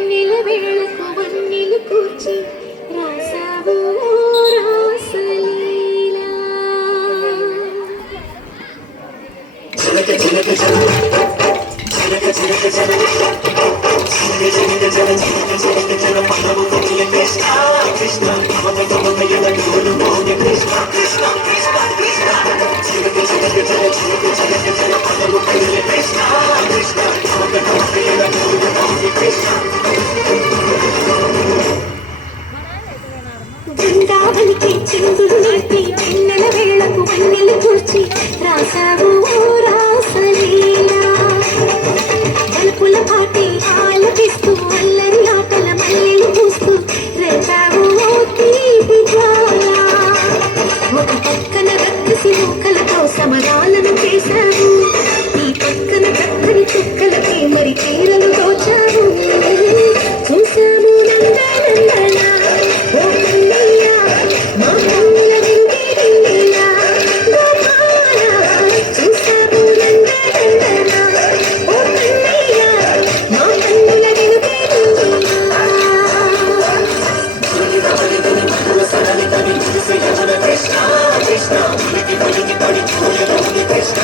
వెన్నెల వేళకు వన్నెలు కూర్చి రాసావు రాసలీలా. చిలక చిలక చిలక చిలక చిలక పదము కృష్ణ కృష్ణ మమత మమయల గోరు మౌని కృష్ణ కృష్ణ కృష్ణ కృష్ణ చిలక చిలక చిలక చిలక పదము కృష్ణ కృష్ణ మమత మమయల గోరు మౌని కృష్ణ. బృందావనికి చిందులు నేర్పి వెన్నెల వేళకు వన్నెలు కూర్చి రాసావు రాసలీలా. బల్పుల పాటి ఆలపిస్తూ అల్లరి ఆటల మల్లెలు పూస్తూ రేపావు తీపి జ్వాల. ఒక పక్కన రక్కసి మూకలతో సమరాలను చేశావు, ఈ పక్కన చక్కని చుక్కలకి మరి చీరలు దోచావు. చూశాము నందనందన ఓ కన్నయ్య మా కన్నుల వింటే విందేలా గోపాల. చూశాము నందనందన ఓ కన్నయ్య మా కన్నుల వింటే విందేలా. కృష్ణ కృష్ణ పలికి పలికి పడి చూడలోని కృష్ణ.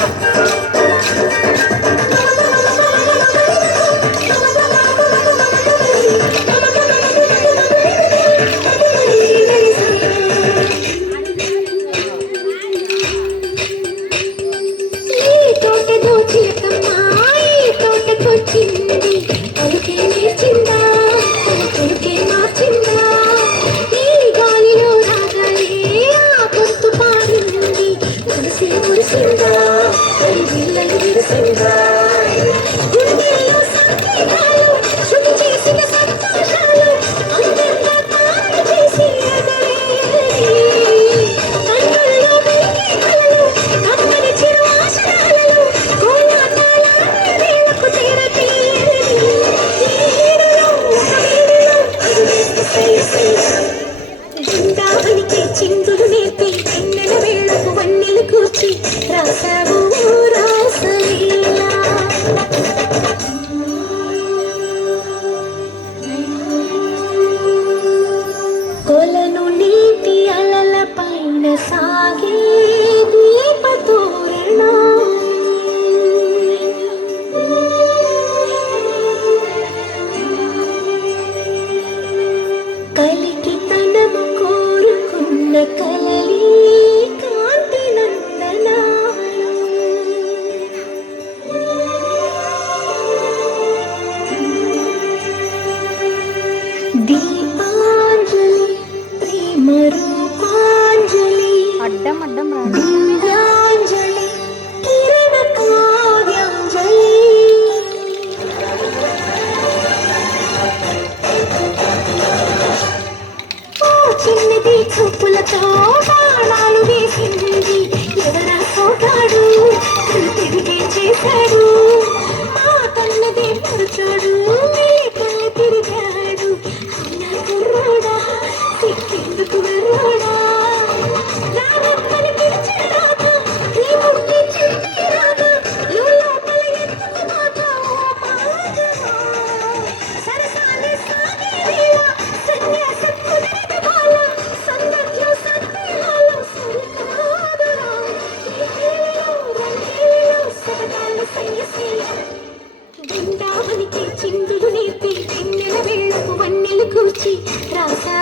బృందావనికి చిందులు నేర్పి వెన్నెల వేళకు వన్నెలు కూర్చి రాసావు రాసలీలా. కొలను నీటి అలల పైన సాగే దీపతోరణం. కలికి తనము కోరుకున్న కలలి కాంతి నందన. దీపాంజలి ప్రేమ రూపాంజలి అడ్డం అడ్డం దివ్యాంజలి కిరణ కావ్యాంజలి. చిన్నది చూపులతో బాణాలు వేసింది ఎవరా సోగాడు, తిరిగే చేశాడు మా కన్నదే పరచాడు, కళ్ళు తిరిగాడు అన్న కుర్రోడా సిక్కేందుకు వెర్రోడా. రారమ్మని పిలిచారాగా నీ ముట్టి చిక్కిరాగా లోపల ఎత్తుకు మాట ఓ పాజమా. సరసాన్ని సాగే వేళ సన్యాసం కుదరదు బాల, సందర్లో సందేహాల సరికాదురా. రంగేలో సరదాల సన్యసీల. బృందావనికి చిందులు నేర్పి వెన్నెల వేళకు వన్నెలు కూర్చి రాసా